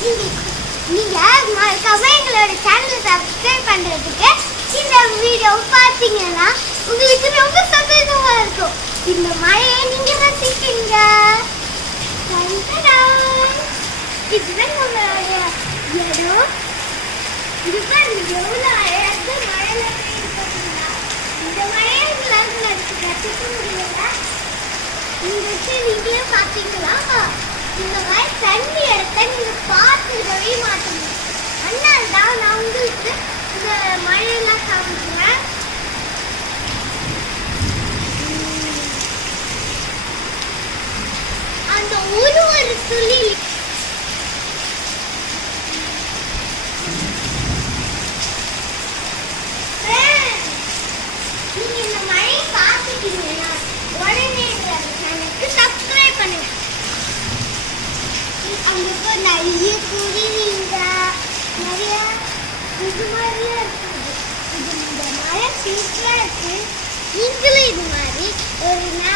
நீங்க மறக்காம எங்களோட சேனலை சப்ஸ்கிரைப் பண்றதுக்கு இந்த வீடியோ பார்த்தீங்கன்னா உங்களுக்கு ரொம்ப சந்தோஷமா இருக்கும். இந்த மழையை நீங்க ரசிப்பீங்க. இதுதான் நம்மளோட இடம். இதுதான் எவ்வளோ அழகாக மழையில பெய்யுது பார்த்தீங்களா? இந்த மழையை எங்களால் ரசிக்க முடியல. நீங்களே பார்த்தீங்களா? இந்த மாதிரி தண்ணி இடத்த நீங்க பார்த்துக்கவே மாட்டீங்க. அதனால தான் நான் உங்களுக்கு இந்த மழையெல்லாம் காமிக்கிறேன். அந்த ஒரு துளி நீங்க இந்த மழையை பார்த்துட்டீங்கன்னா உடனே சேனலுக்கு சப்ஸ்கிரைப் பண்ணுங்க. அங்கே நிறைய குருவிங்க நிறைய இது மாதிரியே இருக்குது. இது இந்த மழை சீக்கிரம் இருக்கு. நீங்களும் இது மாதிரி ஒரு